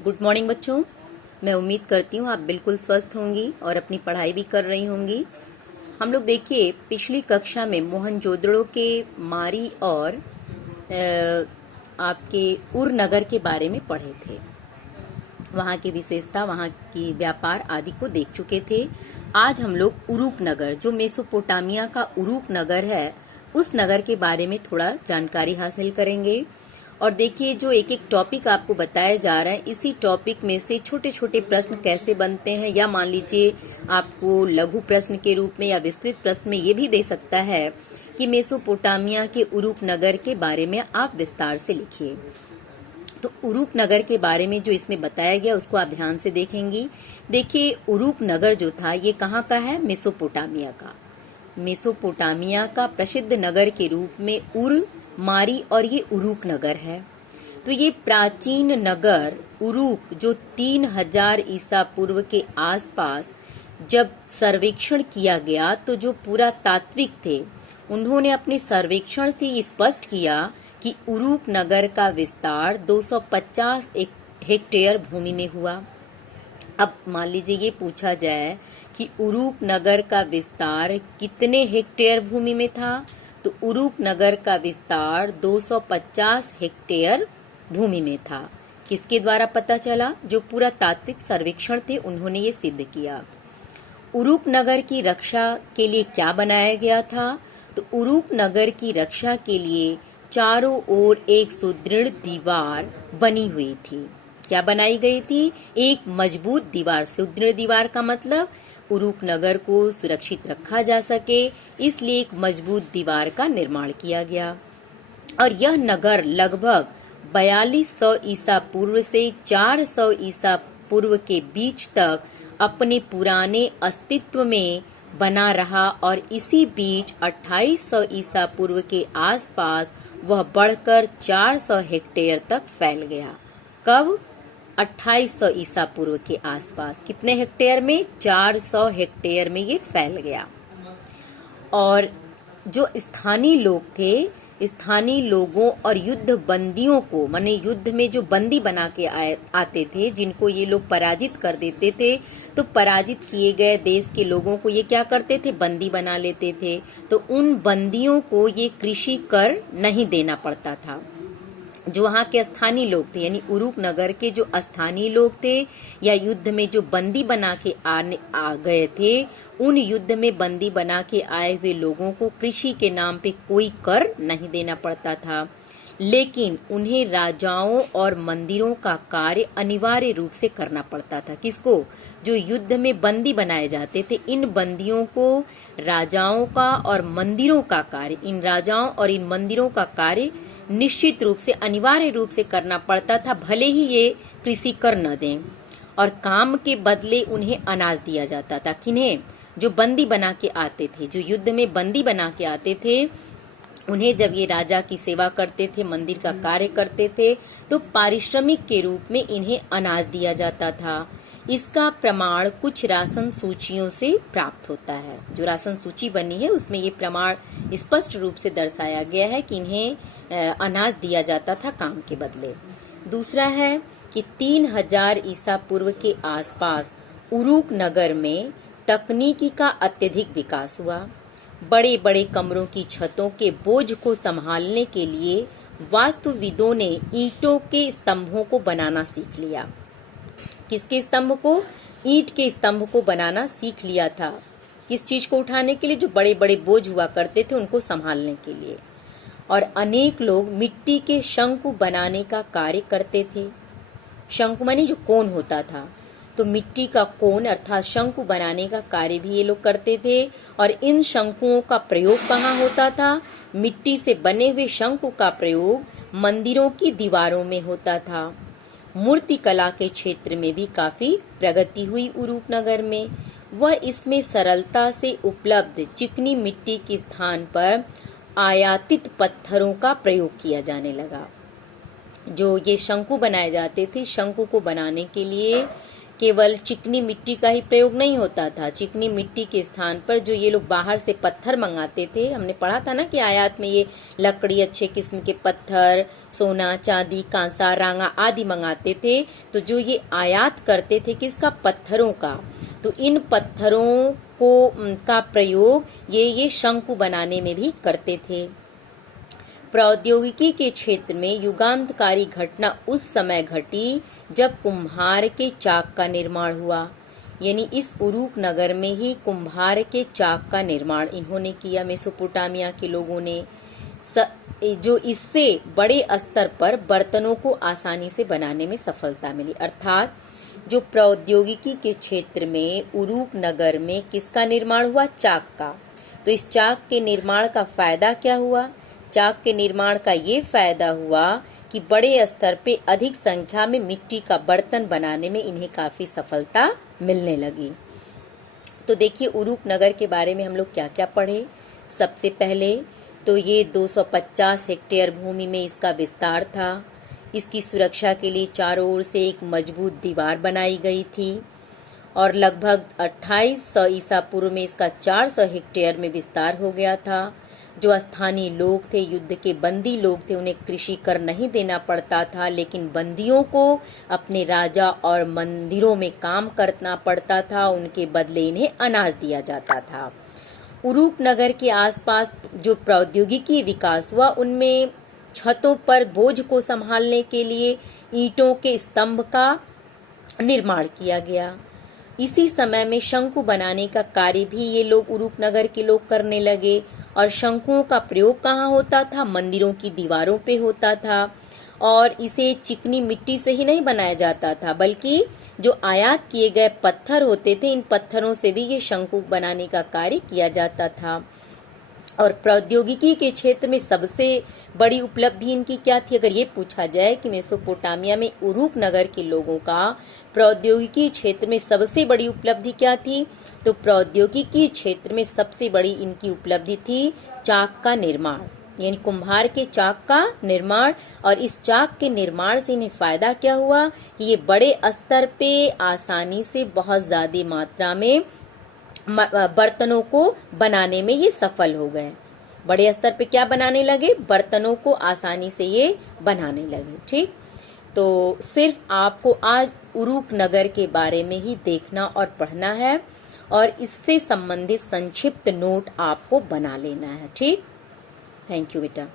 Good morning बच्चों। मैं उम्मीद करती हूँ आप बिल्कुल स्वस्थ होंगी और अपनी पढ़ाई भी कर रही होंगी। हम लोग देखिए पिछली कक्षा में मोहनजोदड़ो के मारी और आपके उर नगर के बारे में पढ़े थे। वहाँ की विशेषता, वहाँ की व्यापार आदि को देख चुके थे। आज हम लोग उरूक नगर, जो मेसोपोटामिया का उरूक नगर है, उस नगर के बारे में थोड़ा जानकारी हासिल करेंगे। और देखिए जो एक एक टॉपिक आपको बताया जा रहा है, इसी टॉपिक में से छोटे छोटे प्रश्न कैसे बनते हैं, या मान लीजिए आपको लघु प्रश्न के रूप में या विस्तृत प्रश्न में ये भी दे सकता है कि मेसोपोटामिया के उरूक नगर के बारे में आप विस्तार से लिखिए। तो उरूक नगर के बारे में जो इसमें बताया गया उसको आप ध्यान से देखेंगी। देखिए उरूक नगर जो था ये कहाँ का है? मेसोपोटामिया का। मेसोपोटामिया का प्रसिद्ध नगर के रूप में उर, मारी और ये उरूक नगर है। तो ये प्राचीन नगर उरूक जो 3000 ईसा पूर्व के आसपास जब सर्वेक्षण किया गया, तो जो पूरा तात्विक थे उन्होंने अपने सर्वेक्षण से स्पष्ट किया कि उरूक नगर का विस्तार 250 हेक्टेयर भूमि में हुआ। अब मान लीजिए ये पूछा जाए कि उरूक नगर का विस्तार कितने हेक्टेयर भूमि में था, तो उरूक नगर का विस्तार 250 हेक्टेयर भूमि में था। किसके द्वारा पता चला? जो पूरा तात्विक सर्वेक्षण थे उन्होंने ये सिद्ध किया। उरूक नगर की रक्षा के लिए क्या बनाया गया था? तो उरूक नगर की रक्षा के लिए चारों ओर एक सुदृढ़ दीवार बनी हुई थी। क्या बनाई गई थी? एक मजबूत दीवार। सुदृढ़ दीवार का मतलब उरूक नगर को सुरक्षित रखा जा सके, इसलिए एक मजबूत दीवार का निर्माण किया गया। और यह नगर लगभग 4200 ईसा पूर्व से 400 ईसा पूर्व के बीच तक अपने पुराने अस्तित्व में बना रहा, और इसी बीच 2800 ईसा पूर्व के आसपास वह बढ़कर 400 हेक्टेयर तक फैल गया। कब? 2800 ईसा पूर्व के आसपास। कितने हेक्टेयर में? 400 हेक्टेयर में ये फैल गया। और जो स्थानीय लोग थे, स्थानीय लोगों और युद्ध बंदियों को, माने युद्ध में जो बंदी बना के आते थे, जिनको ये लोग पराजित कर देते थे, तो पराजित किए गए देश के लोगों को ये क्या करते थे? बंदी बना लेते थे। तो उन बंदियों को ये कृषि कर नहीं देना पड़ता था। जो वहाँ के स्थानीय लोग थे, यानी उरूक नगर के जो स्थानीय लोग थे या युद्ध में जो बंदी बना के आ गए थे, उन युद्ध में बंदी बना के आए हुए लोगों को कृषि के नाम पे कोई कर नहीं देना पड़ता था, लेकिन उन्हें राजाओं और मंदिरों का कार्य अनिवार्य रूप से करना पड़ता था। किसको? जो युद्ध में बंदी बनाए जाते थे, इन बंदियों को राजाओं का और मंदिरों का कार्य, इन राजाओं और इन मंदिरों का कार्य निश्चित रूप से अनिवार्य रूप से करना पड़ता था, भले ही ये कृषि कर न दें। और काम के बदले उन्हें अनाज दिया जाता था। किन्हें? जो बंदी बना के आते थे, जो युद्ध में बंदी बना के आते थे, उन्हें जब ये राजा की सेवा करते थे, मंदिर का कार्य करते थे, तो पारिश्रमिक के रूप में इन्हें अनाज दिया जाता था। इसका प्रमाण कुछ राशन सूचियों से प्राप्त होता है। जो राशन सूची बनी है उसमें ये प्रमाण स्पष्ट रूप से दर्शाया गया है कि इन्हें अनाज दिया जाता था काम के बदले। दूसरा है कि 3000 ईसा पूर्व के आसपास उरूक नगर में तकनीकी का अत्यधिक विकास हुआ। बड़े बड़े कमरों की छतों के बोझ को संभालने के लिए वास्तुविदों ने ईंटों के स्तंभों को बनाना सीख लिया। किसके स्तंभ को? ईंट के स्तंभ को बनाना सीख लिया था। किस चीज को उठाने के लिए? जो बड़े बड़े बोझ हुआ करते थे उनको संभालने के लिए। और अनेक लोग मिट्टी के शंकु बनाने का कार्य करते थे। शंकु माने जो कोन होता था, तो मिट्टी का कोन अर्थात शंकु बनाने का कार्य भी ये लोग करते थे। और इन शंकुओं का प्रयोग कहाँ होता था? मिट्टी से बने हुए शंकु का प्रयोग मंदिरों की दीवारों में होता था। मूर्ति कला के क्षेत्र में भी काफी प्रगति हुई उरूक नगर में। वह इसमें सरलता से उपलब्ध चिकनी मिट्टी के स्थान पर आयातित पत्थरों का प्रयोग किया जाने लगा। जो ये शंकु बनाए जाते थे, शंकु को बनाने के लिए केवल चिकनी मिट्टी का ही प्रयोग नहीं होता था। चिकनी मिट्टी के स्थान पर जो ये लोग बाहर से पत्थर मंगाते थे, हमने पढ़ा था ना कि आयात में ये लकड़ी, अच्छे किस्म के पत्थर, सोना, चांदी, कांसा, रांगा आदि मंगाते थे। तो जो ये आयात करते थे किसका? पत्थरों का। तो इन पत्थरों का प्रयोग ये शंकु बनाने में भी करते थे। प्रौद्योगिकी के क्षेत्र में युगांतकारी घटना उस समय घटी जब कुम्हार के चाक का निर्माण हुआ। यानी इस उरूक नगर में ही कुम्हार के चाक का निर्माण इन्होंने किया, मेसोपोटामिया के लोगों ने, जो इससे बड़े स्तर पर बर्तनों को आसानी से बनाने में सफलता मिली। अर्थात जो प्रौद्योगिकी के क्षेत्र में उरूक नगर में किसका निर्माण हुआ? चाक का। तो इस चाक के निर्माण का फायदा क्या हुआ? चाक के निर्माण का ये फायदा हुआ कि बड़े स्तर पे अधिक संख्या में मिट्टी का बर्तन बनाने में इन्हें काफी सफलता मिलने लगी। तो देखिए उरूक नगर के बारे में हम लोग क्या क्या पढ़े। सबसे पहले तो ये 250 हेक्टेयर भूमि में इसका विस्तार था। इसकी सुरक्षा के लिए चारों ओर से एक मजबूत दीवार बनाई गई थी और लगभग 2800 ईसा पूर्व में इसका 400 हेक्टेयर में विस्तार हो गया था। जो स्थानीय लोग थे, युद्ध के बंदी लोग थे, उन्हें कृषि कर नहीं देना पड़ता था, लेकिन बंदियों को अपने राजा और मंदिरों में काम करना पड़ता था। उनके बदले इन्हें अनाज दिया जाता था। उरूक नगर के आसपास जो प्रौद्योगिकी विकास हुआ उनमें छतों पर बोझ को संभालने के लिए ईंटों के स्तंभ का निर्माण किया गया। इसी समय में शंकु बनाने का कार्य भी ये लोग उरूक नगर के लोग करने लगे। और शंकुओं का प्रयोग कहाँ होता था? मंदिरों की दीवारों पे होता था। और इसे चिकनी मिट्टी से ही नहीं बनाया जाता था, बल्कि जो आयात किए गए पत्थर होते थे, इन पत्थरों से भी ये शंकु बनाने का कार्य किया जाता था। और प्रौद्योगिकी के क्षेत्र में सबसे बड़ी उपलब्धि इनकी क्या थी? अगर ये पूछा जाए कि मेसोपोटामिया में उरूक नगर के लोगों का प्रौद्योगिकी क्षेत्र में सबसे बड़ी उपलब्धि क्या थी, तो प्रौद्योगिकी क्षेत्र में सबसे बड़ी इनकी उपलब्धि थी चाक का निर्माण, यानी कुम्हार के चाक का निर्माण। और इस चाक के निर्माण से इन्हें फायदा क्या हुआ कि ये बड़े स्तर पे आसानी से बहुत ज्यादा मात्रा में बर्तनों को बनाने में ये सफल हो गए। बड़े स्तर पे क्या बनाने लगे? बर्तनों को आसानी से ये बनाने लगे। ठीक, तो सिर्फ आपको आज उरूक नगर के बारे में ही देखना और पढ़ना है और इससे संबंधित संक्षिप्त नोट आपको बना लेना है। ठीक, थैंक यू बेटा।